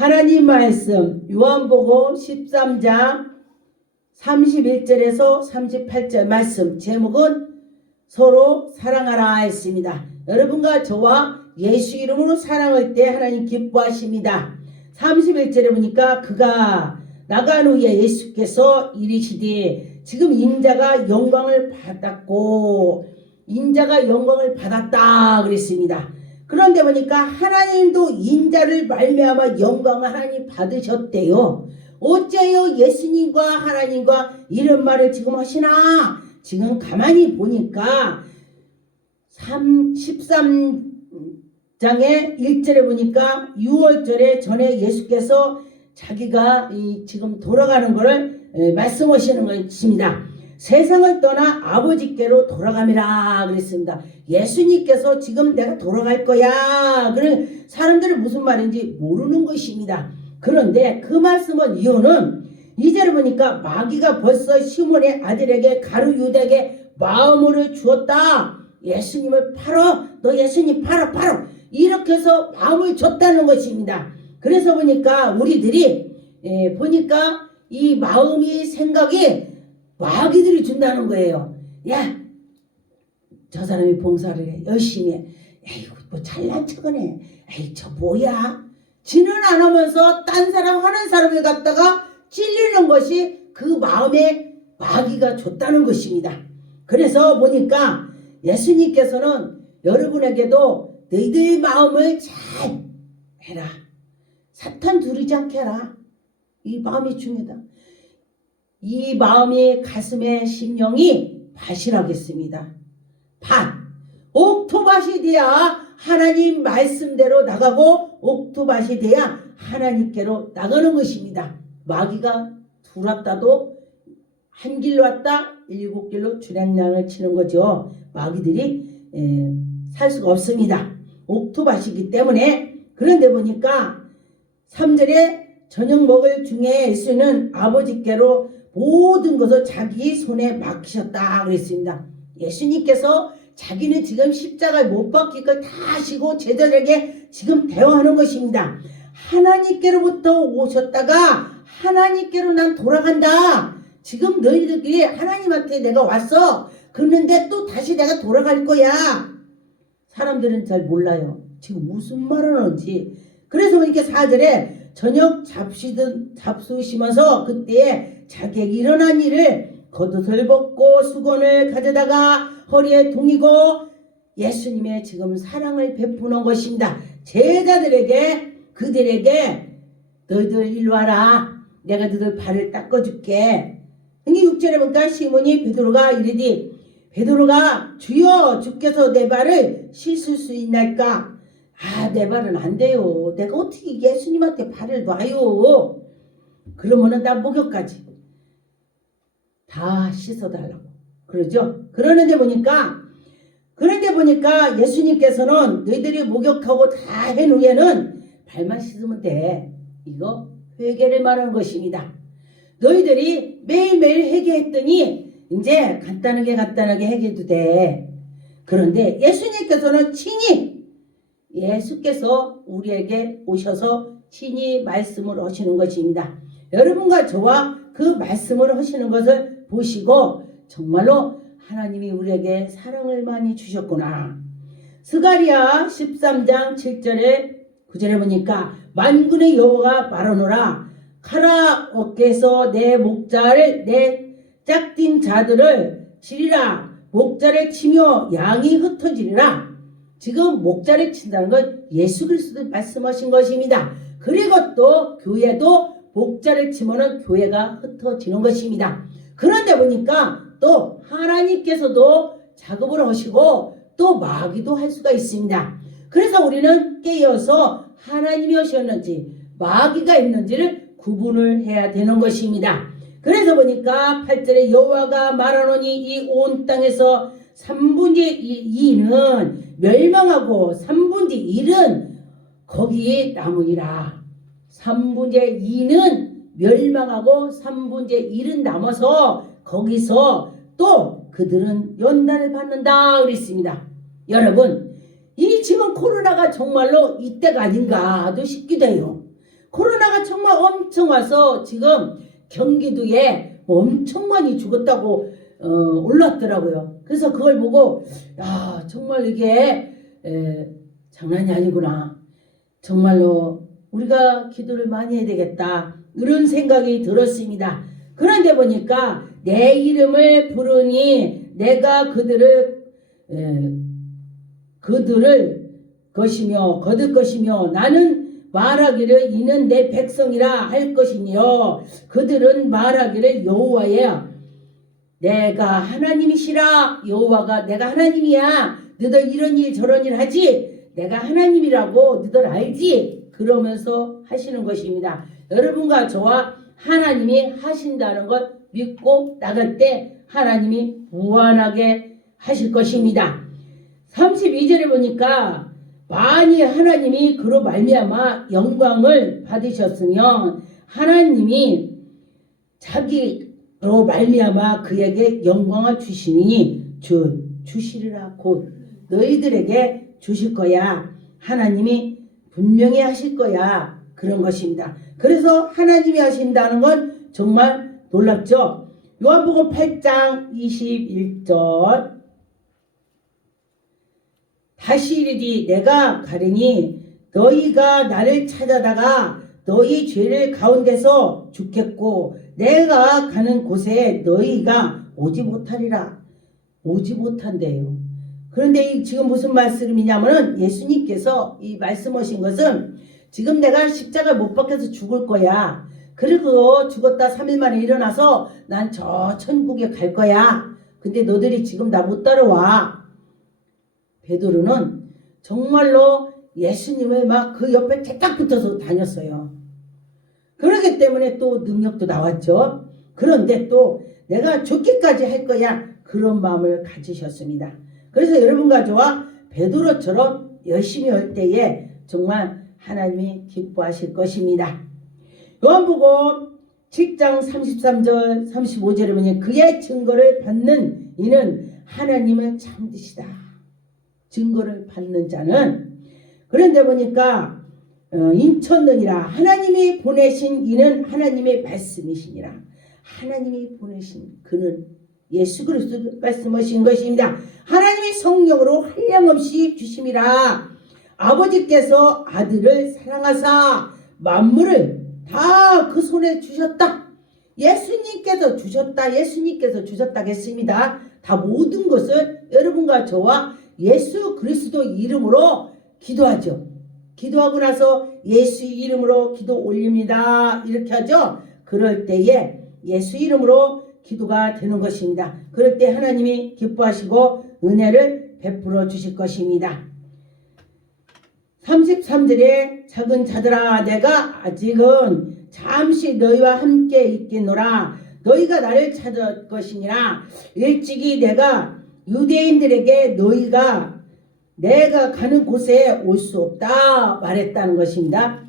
하나님 말씀 요한복음 13장 31절에서 38절 말씀 제목은 서로 사랑하라 했습니다. 여러분과 저와 예수 이름으로 사랑할 때 하나님 기뻐하십니다. 31절에 보니까 그가 나간 후에 예수께서 이르시되 지금 인자가 영광을 받았고 인자가 영광을 받았다 그랬습니다. 그런데 보니까 하나님도 인자를 말미암아 영광을 하나님 받으셨대요. 어째요 예수님과 하나님과 이런 말을 지금 하시나? 지금 가만히 보니까 13장의 1절에 보니까 6월절에 전에 예수께서 자기가 지금 돌아가는 것을 말씀하시는 것입니다. 세상을 떠나 아버지께로 돌아가미라 그랬습니다. 예수님께서 지금 내가 돌아갈 거야. 그런 사람들은 무슨 말인지 모르는 것입니다. 그런데 그 말씀은 이유는 이제를 보니까 마귀가 벌써 시몬의 아들에게 가룟 유다에게 마음을 주었다. 예수님을 팔어. 너 예수님 팔어. 이렇게 해서 마음을 줬다는 것입니다. 그래서 보니까 우리들이 보니까 이 마음이 생각이 마귀들이 준다는 거예요. 야, 저 사람이 봉사를 해. 열심히 해. 에이, 뭐 잘난 척하네. 에이, 저 뭐야? 지는 안 하면서 딴 사람 하는 사람을 갖다가 찔리는 것이 그 마음에 마귀가 줬다는 것입니다. 그래서 보니까 예수님께서는 여러분에게도 너희들의 마음을 잘 해라. 사탄 두르지 않게 해라. 이 마음이 중요하다. 이 마음이 가슴에 심령이 밭이라겠습니다. 밭. 옥토밭이 돼야 하나님 말씀대로 나가고 옥토밭이 돼야 하나님께로 나가는 것입니다. 마귀가 들어왔다도 한 길로 왔다 7길로 주량량을 치는 거죠. 마귀들이 살 수가 없습니다. 옥토밭이기 때문에. 그런데 보니까 3절에 저녁 먹을 중에 예수는 아버지께로 모든 것을 자기 손에 맡기셨다 그랬습니다. 예수님께서 자기는 지금 십자가에 못 박힐 걸 다 하시고 제자들에게 지금 대화하는 것입니다. 하나님께로부터 오셨다가 하나님께로 난 돌아간다. 지금 너희들끼리 하나님한테 내가 왔어. 그런데 또 다시 내가 돌아갈 거야. 사람들은 잘 몰라요. 지금 무슨 말을 하는지. 그래서 이렇게 4절에 저녁 잡수시면서 그때에 자기에게 일어난 일을 겉옷을 벗고 수건을 가져다가 허리에 동이고 예수님의 지금 사랑을 베푸는 것입니다. 제자들에게 그들에게 너희들 일로 와라. 내가 너희들 발을 닦아줄게. 6절에 보니까 시몬이 베드로가 이르되 베드로가 주여 주께서 내 발을 씻을 수 있나이까? 내 발은 안 돼요. 내가 어떻게 예수님한테 발을 놔요? 그러면은 나 목욕까지 다 씻어달라고 그러죠. 그런데 보니까 예수님께서는 너희들이 목욕하고 다 한 후에는 발만 씻으면 돼. 이거 회개를 말하는 것입니다. 너희들이 매일매일 회개했더니 이제 간단하게 회개해도 돼. 그런데 예수님께서는 예수께서 우리에게 오셔서 친히 말씀을 하시는 것입니다. 여러분과 저와 그 말씀을 하시는 것을 보시고 정말로 하나님이 우리에게 사랑을 많이 주셨구나. 스가랴 13장 7절에 9절에 보니까 만군의 여호와가 말하노라. 가라 어깨에서 내 목자를 내 짝뛴 자들을 치리라. 목자를 치며 양이 흩어지리라. 지금 목자를 친다는 건 예수 그리스도 말씀하신 것입니다. 그리고 또 교회도 목자를 치면은 교회가 흩어지는 것입니다. 그런데 보니까 또 하나님께서도 작업을 하시고 또 마귀도 할 수가 있습니다. 그래서 우리는 깨어서 하나님이 하셨는지 마귀가 있는지를 구분을 해야 되는 것입니다. 그래서 보니까 8절에 여호와가 말하노니 이 온 땅에서 3분의 2는 멸망하고 3분의 1은 거기에 남으리라. 3분의 2는 멸망하고 3분의 1은 남아서 거기서 또 그들은 연단을 받는다 그랬습니다. 여러분, 이 지금 코로나가 정말로 이때가 아닌가도 싶기도 해요. 코로나가 정말 엄청 와서 지금 경기도에 엄청 많이 죽었다고 올랐더라고요. 그래서 그걸 보고 야 정말 이게 장난이 아니구나. 정말로 우리가 기도를 많이 해야 되겠다. 이런 생각이 들었습니다. 그런데 보니까 내 이름을 부르니 내가 그들을 거둘 것이며 나는 말하기를 이는 내 백성이라 할 것이니요 그들은 말하기를 여호와야 내가 하나님이시라. 여호와가 내가 하나님이야. 너들 이런 일 저런 일 하지. 내가 하나님이라고 너들 알지. 그러면서 하시는 것입니다. 여러분과 저와 하나님이 하신다는 것 믿고 나갈 때 하나님이 무한하게 하실 것입니다. 32절에 보니까 만일 하나님이 그로 말미암아 영광을 받으셨으면 하나님이 자기로 말미암아 그에게 영광을 주시니 주시리라. 곧 너희들에게 주실 거야. 하나님이 분명히 하실 거야. 그런 것입니다. 그래서 하나님이 하신다는 건 정말 놀랍죠. 요한복음 8장 21절 다시 이르리 내가 가리니 너희가 나를 찾아다가 너희 죄를 가운데서 죽겠고 내가 가는 곳에 너희가 오지 못하리라. 오지 못한대요. 그런데 지금 무슨 말씀이냐면은 예수님께서 이 말씀하신 것은 지금 내가 십자가 못 박혀서 죽을 거야. 그리고 죽었다 3일 만에 일어나서 난 저 천국에 갈 거야. 근데 너들이 지금 나 못 따라와. 베드로는 정말로 예수님을 막 그 옆에 대딱 붙어서 다녔어요. 그러기 때문에 또 능력도 나왔죠. 그런데 또 내가 죽기까지 할 거야. 그런 마음을 가지셨습니다. 그래서 여러분과 저와 베드로처럼 열심히 할 때에 정말 하나님이 기뻐하실 것입니다. 요한복음 7장 33절 35절에 보면 그의 증거를 받는 이는 하나님을 참으시다. 증거를 받는 자는 그런데 보니까 인천느니라 하나님이 보내신 이는 하나님의 말씀이시니라. 하나님이 보내신 그는 예수 그리스도 말씀하신 것입니다. 하나님이 성령으로 한량없이 주심이라. 아버지께서 아들을 사랑하사 만물을 다 그 손에 주셨다. 예수님께서 주셨다. 예수님께서 주셨다 했습니다. 다 모든 것을 여러분과 저와 예수 그리스도 이름으로 기도하죠. 기도하고 나서 예수 이름으로 기도 올립니다. 이렇게 하죠. 그럴 때에 예수 이름으로 기도가 되는 것입니다. 그럴 때 하나님이 기뻐하시고 은혜를 베풀어 주실 것입니다. 33절에 작은 자들아 내가 아직은 잠시 너희와 함께 있겠노라. 너희가 나를 찾을 것이니라. 일찍이 내가 유대인들에게 너희가 내가 가는 곳에 올 수 없다 말했다는 것입니다.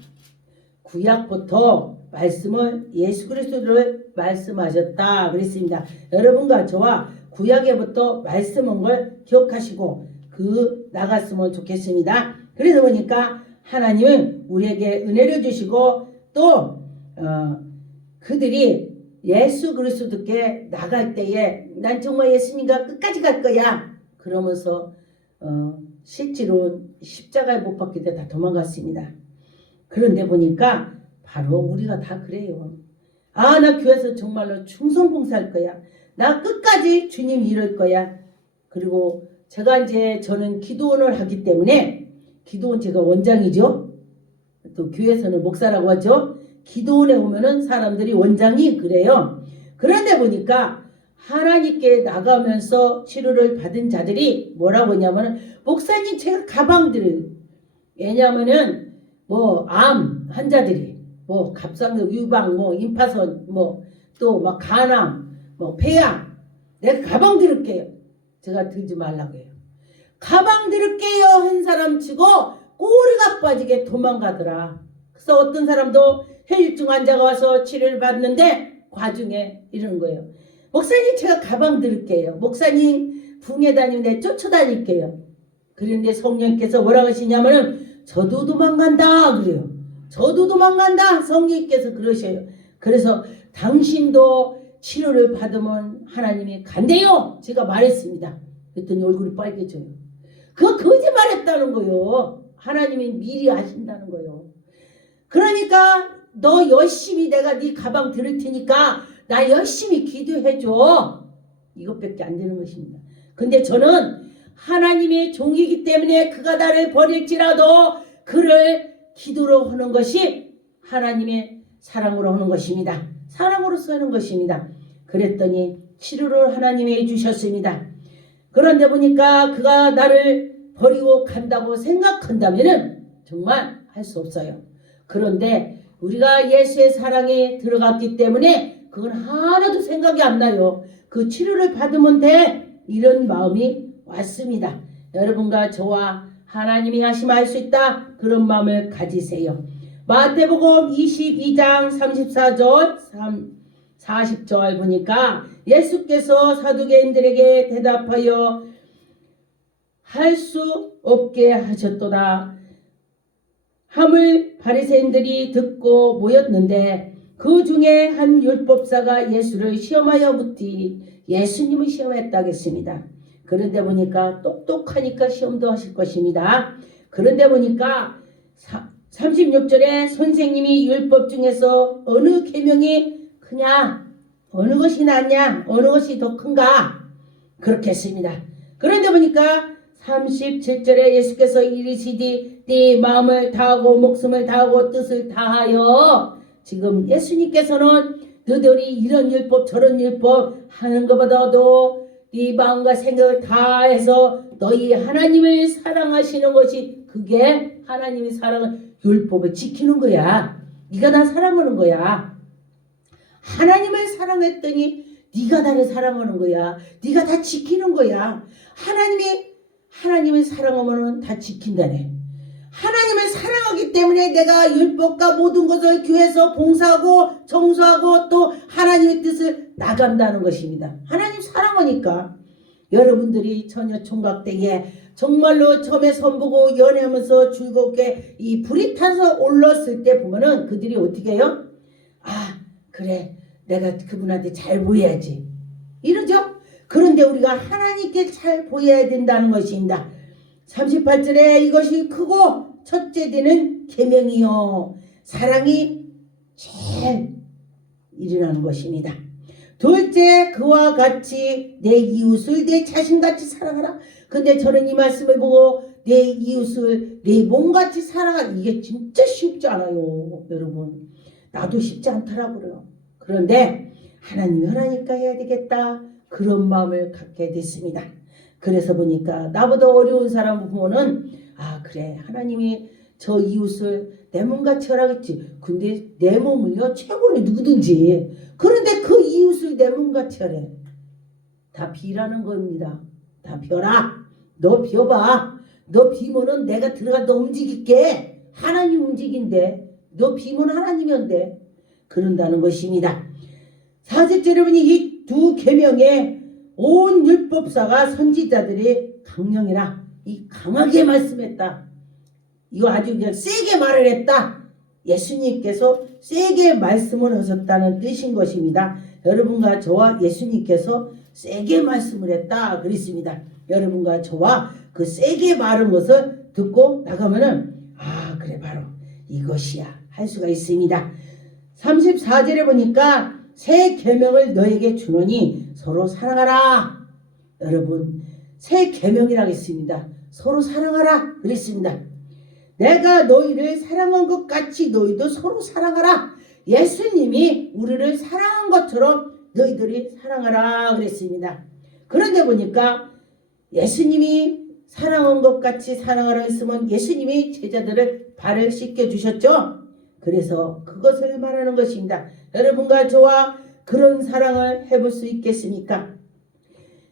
구약부터 말씀을 예수 그리스도를 말씀하셨다 그랬습니다. 여러분과 저와 구약에부터 말씀한 걸 기억하시고 나갔으면 좋겠습니다. 그래서 보니까 하나님은 우리에게 은혜를 주시고 또 그들이 예수 그리스도께 나갈 때에 난 정말 예수님과 끝까지 갈 거야 그러면서 실제로 십자가에 못 박힐 때 다 도망갔습니다. 그런데 보니까 바로 우리가 다 그래요. 아, 나 교회에서 정말로 충성봉사할 거야. 나 끝까지 주님 이룰 거야. 그리고 저는 기도원을 하기 때문에 기도원 제가 원장이죠. 또 교회에서는 목사라고 하죠. 기도원에 오면은 사람들이 원장이 그래요. 그런데 보니까 하나님께 나가면서 치료를 받은 자들이 뭐라고 하냐면은 목사님 제가 가방들을 왜냐면은 암 환자들이 갑상선 유방 임파선 또 막 간암 폐암 내가 가방 들을게요. 제가 들지 말라고 해요. 가방 들을게요 한 사람 치고 꼬리가 빠지게 도망가더라. 그래서 어떤 사람도 혈증 환자가 와서 치료를 받는데 과중에 이러는 거예요. 목사님 제가 가방 들을게요. 목사님 붕에 다니는데 쫓아다닐게요. 그런데 성령께서 뭐라고 하시냐면은 저도 도망간다 그래요. 저도 도망간다. 성령께서 그러셔요. 그래서 당신도 치료를 받으면 하나님이 간대요. 제가 말했습니다. 그랬더니 얼굴이 빨개져요. 그거 거짓말했다는 거예요. 하나님이 미리 아신다는 거예요. 그러니까 너 열심히 내가 네 가방 들을 테니까 나 열심히 기도해줘. 이것밖에 안 되는 것입니다. 근데 저는 하나님의 종이기 때문에 그가 나를 버릴지라도 그를 기도로 하는 것이 하나님의 사랑으로 하는 것입니다. 사랑으로서 하는 것입니다. 그랬더니 치료를 하나님이 해주셨습니다. 그런데 보니까 그가 나를 버리고 간다고 생각한다면 정말 할 수 없어요. 그런데 우리가 예수의 사랑에 들어갔기 때문에 그건 하나도 생각이 안 나요. 그 치료를 받으면 돼. 이런 마음이 왔습니다. 여러분과 저와 하나님이 하시면 할 수 있다. 그런 마음을 가지세요. 마태복음 22장 34절 40절 보니까 예수께서 사두개인들에게 대답하여 할 수 없게 하셨도다. 함을 바리새인들이 듣고 모였는데 그 중에 한 율법사가 예수를 시험하여 묻되 예수님을 시험했다겠습니다. 그런데 보니까 똑똑하니까 시험도 하실 것입니다. 그런데 보니까 36절에 선생님이 율법 중에서 어느 계명이 크냐? 어느 것이 낫냐? 어느 것이 더 큰가? 그렇게 했습니다. 그런데 보니까 37절에 예수께서 이르시되 네 마음을 다하고 목숨을 다하고 뜻을 다하여, 지금 예수님께서는 너희들이 이런 율법 저런 율법 하는 것보다도 네 마음과 생각을 다해서 너희 하나님을 사랑하시는 것이, 그게 하나님의 사랑을 율법을 지키는 거야. 네가 나 사랑하는 거야. 하나님을 사랑했더니 네가 나를 사랑하는 거야. 네가 다 지키는 거야. 하나님을 사랑하면 다 지킨다네. 하나님을 사랑하기 때문에 내가 율법과 모든 것을 교회에서 봉사하고 정수하고 또 하나님의 뜻을 나간다는 것입니다. 하나님 사랑하니까. 여러분들이 처녀 총각 때에 정말로 처음에 선보고 연애하면서 즐겁게 이 불이 타서 올랐을 때 보면은 그들이 어떻게 해요? 아, 그래, 내가 그분한테 잘 보여야지, 이러죠. 그런데 우리가 하나님께 잘 보여야 된다는 것입니다. 38절에 이것이 크고 첫째 되는 계명이요 사랑이 제일 일어나는 것입니다. 둘째, 그와 같이 내 이웃을 내 자신같이 사랑하라. 근데 저는 이 말씀을 보고 내 이웃을 내 몸같이 사랑하라, 이게 진짜 쉽지 않아요. 여러분, 나도 쉽지 않더라고요. 그런데 하나님이 하라니까 해야 되겠다, 그런 마음을 갖게 됐습니다. 그래서 보니까 나보다 어려운 사람 보면은 아, 그래, 하나님이 저 이웃을 내 몸같이 하라겠지. 근데 내 몸을요 최고로 누구든지, 그런데 그 이웃을 내 몸같이 하래. 다 비라는 겁니다. 다 벼라. 너 비워봐. 너 비면은 내가 들어가 너 움직일게. 하나님 움직인대. 너 비면 하나님이 돼. 그런다는 것입니다. 40절에 보니 이 두 계명에 온 율법사가 선지자들이 강령이라, 이 강하게 말씀했다. 이거 아주 그냥 세게 말을 했다. 예수님께서 세게 말씀을 하셨다는 뜻인 것입니다. 여러분과 저와 예수님께서 세게 말씀을 했다 그랬습니다. 여러분과 저와 그 세게 말한 것을 듣고 나가면은 아, 그래, 바로 이것이야 할 수가 있습니다. 34절에 보니까 새 계명을 너에게 주노니 서로 사랑하라. 여러분, 새 계명이라고 했습니다. 서로 사랑하라 그랬습니다. 내가 너희를 사랑한 것 같이 너희도 서로 사랑하라. 예수님이 우리를 사랑한 것처럼 너희들이 사랑하라 그랬습니다. 그런데 보니까 예수님이 사랑한 것 같이 사랑하라 했으면 예수님이 제자들을 발을 씻겨주셨죠. 그래서 그것을 말하는 것입니다. 여러분과 저와 그런 사랑을 해볼 수 있겠습니까?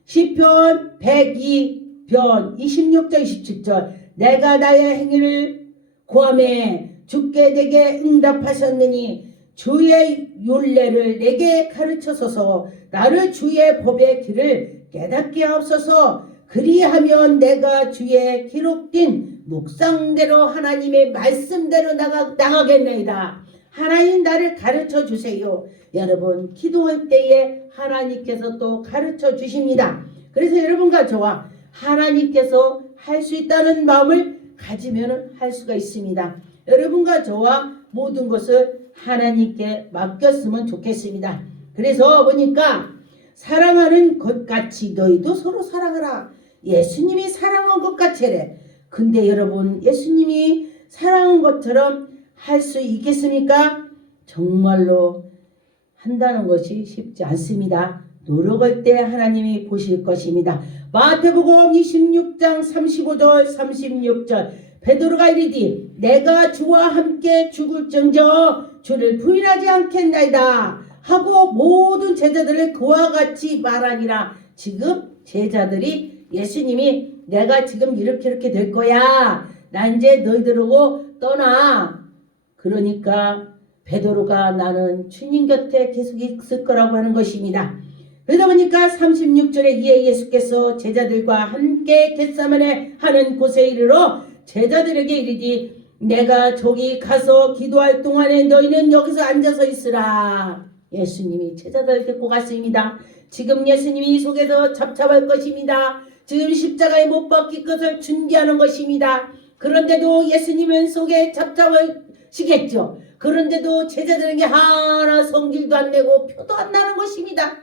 시편 102편 26절 27절 내가 나의 행위를 고하매 주께 내게 응답하셨느니 주의 율례를 내게 가르쳐서서 나를 주의 법의 길을 깨닫게 하옵소서. 그리하면 내가 주의 기록된 묵상대로 하나님의 말씀대로 나가겠나이다. 하나님 나를 가르쳐 주세요. 여러분 기도할 때에 하나님께서 또 가르쳐 주십니다. 그래서 여러분과 저와 하나님께서 할 수 있다는 마음을 가지면 할 수가 있습니다. 여러분과 저와 모든 것을 하나님께 맡겼으면 좋겠습니다. 그래서 보니까 사랑하는 것 같이 너희도 서로 사랑하라. 예수님이 사랑한 것 같이래. 근데 여러분 예수님이 사랑한 것처럼 할 수 있겠습니까? 정말로 한다는 것이 쉽지 않습니다. 노력할 때 하나님이 보실 것입니다. 마태복음 26장 35절 36절 베드로가 이르되 내가 주와 함께 죽을정저 주를 부인하지 않겠나이다 하고 모든 제자들을 그와 같이 말하니라. 지금 제자들이 예수님이 내가 지금 이렇게 될 거야. 나 이제 너희들하고 떠나. 그러니까 베드로가 나는 주님 곁에 계속 있을 거라고 하는 것입니다. 그러다 보니까 36절에 이에 예수께서 제자들과 함께 겟세마네 하는 곳에 이르러 제자들에게 이르되 내가 저기 가서 기도할 동안에 너희는 여기서 앉아서 있으라. 예수님이 제자들을 데리고 갔습니다. 지금 예수님이 이 속에서 잡잡할 것입니다. 지금 십자가에 못 박힐 것을 준비하는 것입니다. 그런데도 예수님은 속에 잡잡으시겠죠. 그런데도 제자들에게 하나 성질도 안 내고 표도 안 나는 것입니다.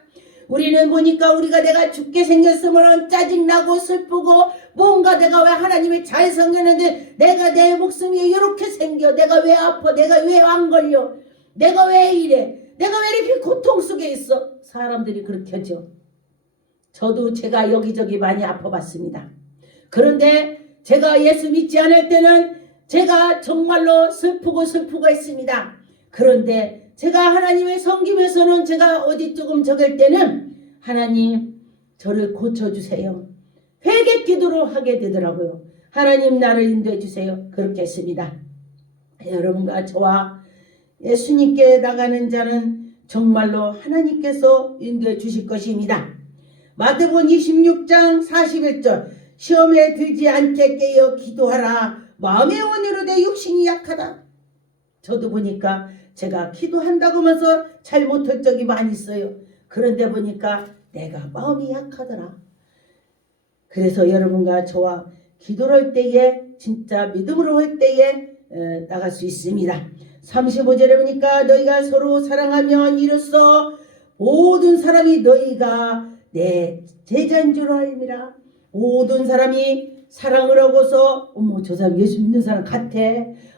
우리는 보니까 우리가 내가 죽게 생겼으면 짜증나고 슬프고 뭔가 내가 왜 하나님이 잘 생겼는데 내가 내 목숨이 이렇게 생겨. 내가 왜 아파. 내가 왜 안 걸려. 내가 왜 이래. 내가 왜 이렇게 고통 속에 있어. 사람들이 그렇게 하죠. 저도 제가 여기저기 많이 아파봤습니다. 그런데 제가 예수 믿지 않을 때는 제가 정말로 슬프고 했습니다. 그런데 제가 하나님을 섬기면서는 제가 어디 조금 적을 때는 하나님 저를 고쳐주세요. 회개 기도를 하게 되더라고요. 하나님 나를 인도해 주세요. 그렇게 했습니다. 여러분과 저와 예수님께 나가는 자는 정말로 하나님께서 인도해 주실 것입니다. 마태복음 26장 41절 시험에 들지 않게 깨어 기도하라. 마음의 원으로 내 육신이 약하다. 저도 보니까 제가 기도한다고 하면서 잘못할 적이 많이 있어요. 그런데 보니까 내가 마음이 약하더라. 그래서 여러분과 저와 기도를 할 때에 진짜 믿음으로 할 때에 나갈 수 있습니다. 35절에 보니까 너희가 서로 사랑하면 이로써 모든 사람이 너희가 내 제자인 줄 알미라. 모든 사람이 사랑을 하고서 어머 저 사람 예수 믿는 사람 같아.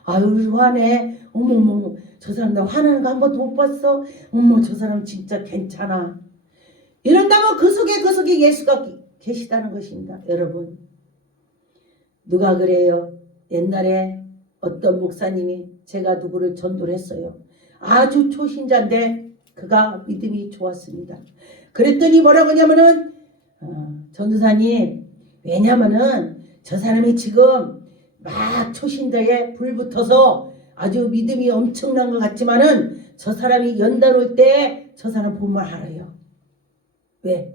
아유 화내. 어머 저 사람 나 화나는 거 한 번도 못 봤어. 어머 저 사람 진짜 괜찮아. 이런다면 그 속에 예수가 계시다는 것입니다. 여러분 누가 그래요? 옛날에 어떤 목사님이 제가 누구를 전도를 했어요. 아주 초신자인데 그가 믿음이 좋았습니다. 그랬더니 뭐라고 하냐면은 전도사님 왜냐면은 저 사람이 지금 막 초신자에 불 붙어서 아주 믿음이 엄청난 것 같지만은 저 사람이 연단 올 때 저 사람 보면 알아요. 왜?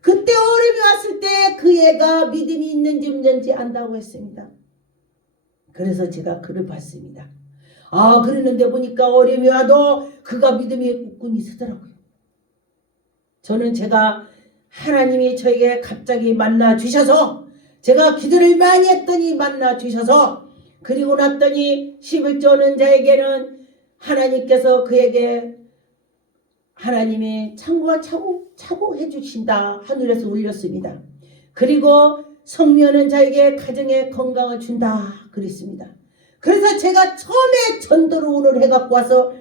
그때 어려움이 왔을 때 그 애가 믿음이 있는지 없는지 안다고 했습니다. 그래서 제가 그를 봤습니다. 그랬는데 보니까 어려움이 와도 그가 믿음이 굳건히 서더라고요. 저는 제가 하나님이 저에게 갑자기 만나 주셔서 제가 기도를 많이 했더니 만나 주셔서 그리고 났더니 11조 오는 자에게는 하나님께서 그에게 하나님이 창고가 차고 해주신다. 하늘에서 울렸습니다. 그리고 성묘하는 자에게 가정의 건강을 준다. 그랬습니다. 그래서 제가 처음에 전도를 오늘 해갖고 와서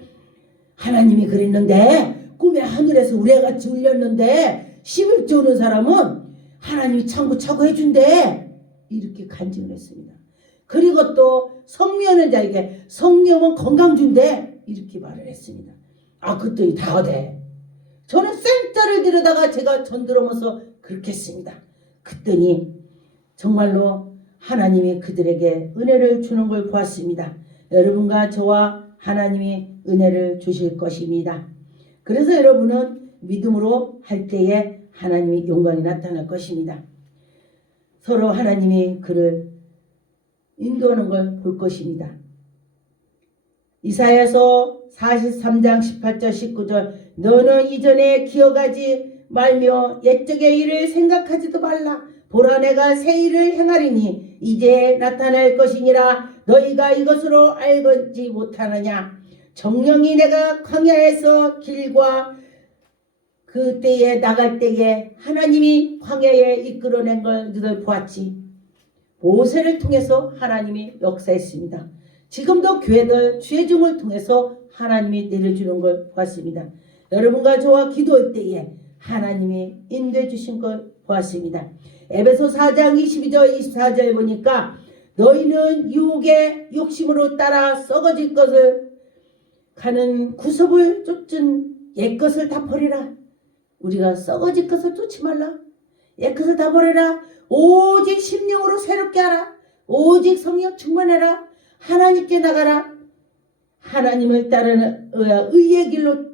하나님이 그랬는데 꿈에 하늘에서 우레같이 울렸는데 11조 오는 사람은 하나님이 창고 차고 해준대. 이렇게 간증을 했습니다. 그리고 또 성묘하는 자에게 성령은 건강 준대. 이렇게 말을 했습니다. 그랬더니 다 돼. 저는 생짜를 들여다가 제가 전들어면서 그렇게 했습니다. 그랬더니 정말로 하나님이 그들에게 은혜를 주는 걸 보았습니다. 여러분과 저와 하나님이 은혜를 주실 것입니다. 그래서 여러분은 믿음으로 할 때에 하나님의 영광이 나타날 것입니다. 서로 하나님이 그를 인도하는 걸 볼 것입니다. 이사야서 43장 18절 19절 너는 이전에 기억하지 말며 옛적의 일을 생각하지도 말라. 보라 내가 새 일을 행하리니 이제 나타날 것이니라. 너희가 이것으로 알지 못하느냐. 정령이 내가 광야에서 길과 그때에 나갈 때에 하나님이 광야에 이끌어낸 걸 너희들 보았지. 모세를 통해서 하나님이 역사했습니다. 지금도 교회들 주의 종을 통해서 하나님이 내려주는 걸 보았습니다. 여러분과 저와 기도할 때에 하나님이 인도해 주신 걸 보았습니다. 에베소 4장 22절 24절에 보니까 너희는 유혹의 욕심으로 따라 썩어질 것을 가는 구섭을 쫓은 옛것을 다 버리라. 우리가 썩어질 것을 쫓지 말라. 옛것을 다 버려라. 오직 심령으로 새롭게 하라. 오직 성령 충만해라. 하나님께 나가라. 하나님을 따르는 의의 길로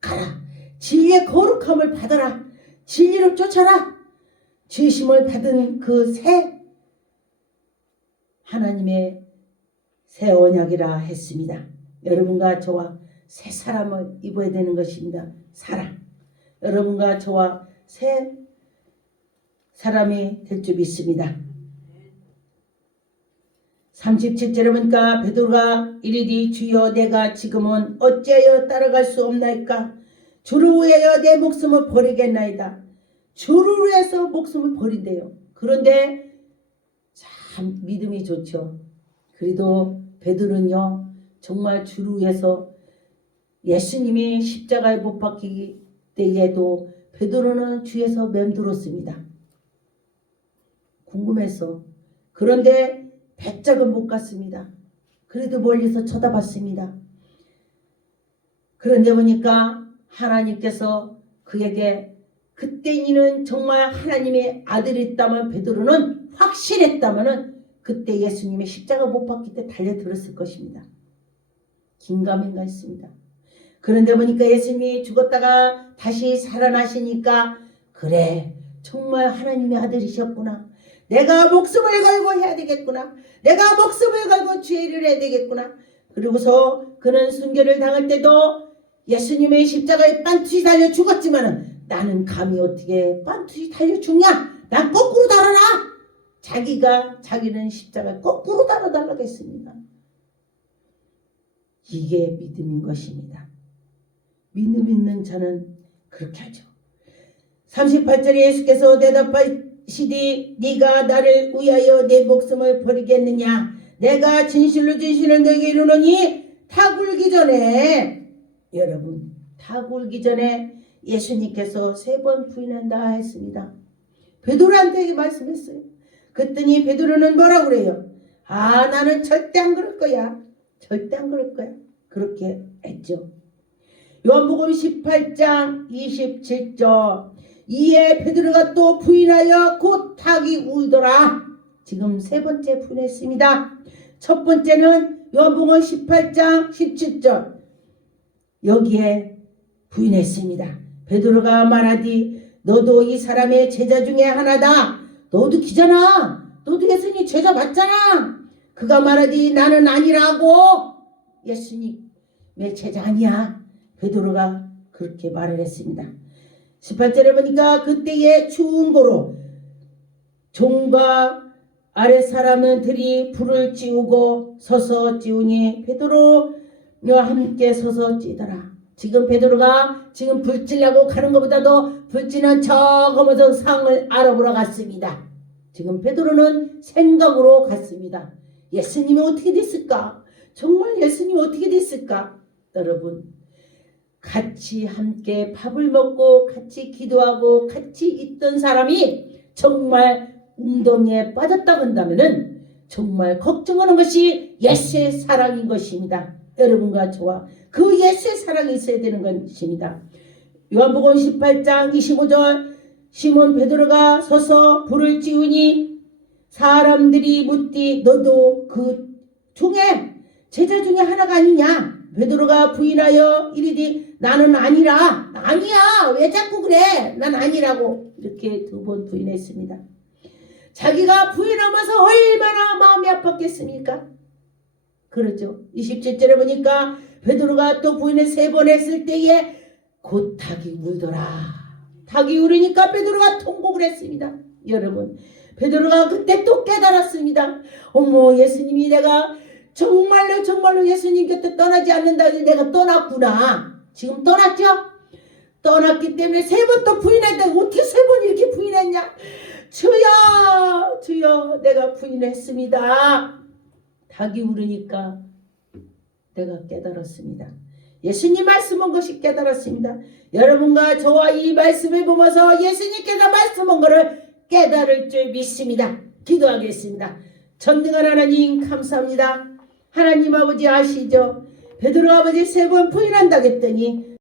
가라. 진리의 거룩함을 받아라. 진리를 쫓아라. 주심을 받은 그 새 하나님의 새 언약이라 했습니다. 여러분과 저와 새 사람을 입어야 되는 것입니다. 사랑. 여러분과 저와 새 사람이 될 줄 믿습니다. 37절에 보니까 베드로가 이르되 주여 내가 지금은 어찌하여 따라갈 수 없나이까. 주를 위하여 내 목숨을 버리겠나이다. 주를 위해서 목숨을 버린대요. 그런데 참 믿음이 좋죠. 그래도 베드로는요 정말 주를 위해서 예수님이 십자가에 못 박히기 때에도 베드로는 주에서 맴돌았습니다. 궁금해서. 그런데 배짝은 못 갔습니다. 그래도 멀리서 쳐다봤습니다. 그런데 보니까 하나님께서 그에게 그때 이는 정말 하나님의 아들이 있다면 베드로는 확신했다면 그때 예수님의 십자가 못 박힐 때 달려들었을 것입니다. 긴가민가 했습니다. 그런데 보니까 예수님이 죽었다가 다시 살아나시니까 그래 정말 하나님의 아들이셨구나. 내가 목숨을 걸고 해야 되겠구나. 내가 목숨을 걸고 주의 일을 해야 되겠구나. 그리고서 그는 순교를 당할 때도 예수님의 십자가에 빤투시 달려 죽었지만은 나는 감히 어떻게 빤투시 달려 죽냐. 난 거꾸로 달아라. 자기는 십자가에 거꾸로 달아달라고 했습니다. 이게 믿음인 것입니다. 믿음 있는 자는 그렇게 하죠. 38절에 예수께서 대답하시되 네가 나를 위하여 내 목숨을 버리겠느냐. 내가 진실로 너에게 이르노니 타 굴기 전에 여러분 타 굴기 전에 예수님께서 3번 부인한다 했습니다. 베드로한테 말씀했어요. 그랬더니 베드로는 뭐라고 그래요? 아 나는 절대 안 그럴 거야. 절대 안 그럴 거야. 그렇게 했죠. 요한복음 18장 27절 이에 베드로가 또 부인하여 곧 닭이 울더라. 지금 3번째 부인했습니다. 첫 번째는 요한복음 18장 17절 여기에 부인했습니다. 베드로가 말하디 너도 이 사람의 제자 중에 하나다. 너도 기잖아. 너도 예수님 제자 맞잖아. 그가 말하디 나는 아니라고. 예수님의 제자 아니야. 베드로가 그렇게 말을 했습니다. 18절에 보니까 그때의 추운 고로 종과 아랫사람들이 불을 지우고 서서 지우니 베드로와 함께 서서 찌더라. 지금 베드로가 지금 불 찌려고 가는 것보다도 불 찌는 저 검은색 상을 알아보러 갔습니다. 지금 베드로는 생각으로 갔습니다. 예수님이 어떻게 됐을까? 정말 예수님이 어떻게 됐을까? 여러분 같이 함께 밥을 먹고 같이 기도하고 같이 있던 사람이 정말 웅덩이에 빠졌다고 한다면 정말 걱정하는 것이 예수의 사랑인 것입니다. 여러분과 저와 그 예수의 사랑이 있어야 되는 것입니다. 요한복음 18장 25절 시몬 베드로가 서서 불을 지우니 사람들이 묻디 너도 그 중에 제자 중에 하나가 아니냐. 베드로가 부인하여 이르되 나는 아니라. 아니야 왜 자꾸 그래. 난 아니라고 이렇게 2번 부인했습니다. 자기가 부인하면서 얼마나 마음이 아팠겠습니까? 그렇죠. 27절에 보니까 베드로가 또 부인을 3번 했을 때에 곧 닭이 울더라. 닭이 울으니까 베드로가 통곡을 했습니다. 여러분, 베드로가 그때 또 깨달았습니다. 어머, 예수님이 내가 정말로 예수님 곁에 떠나지 않는다. 내가 떠났구나. 지금 떠났죠? 떠났기 때문에 3번 또 부인했는데 어떻게 3번 이렇게 부인했냐? 주여, 주여, 내가 부인했습니다. 닭이 울으니까 내가 깨달았습니다. 예수님 말씀한 것이 깨달았습니다. 여러분과 저와 이 말씀을 보면서 예수님께서 말씀한 것을 깨달을 줄 믿습니다. 기도하겠습니다. 전능한 하나님 감사합니다. 하나님 아버지 아시죠? 베드로 아버지 3번 부인한다고 했더니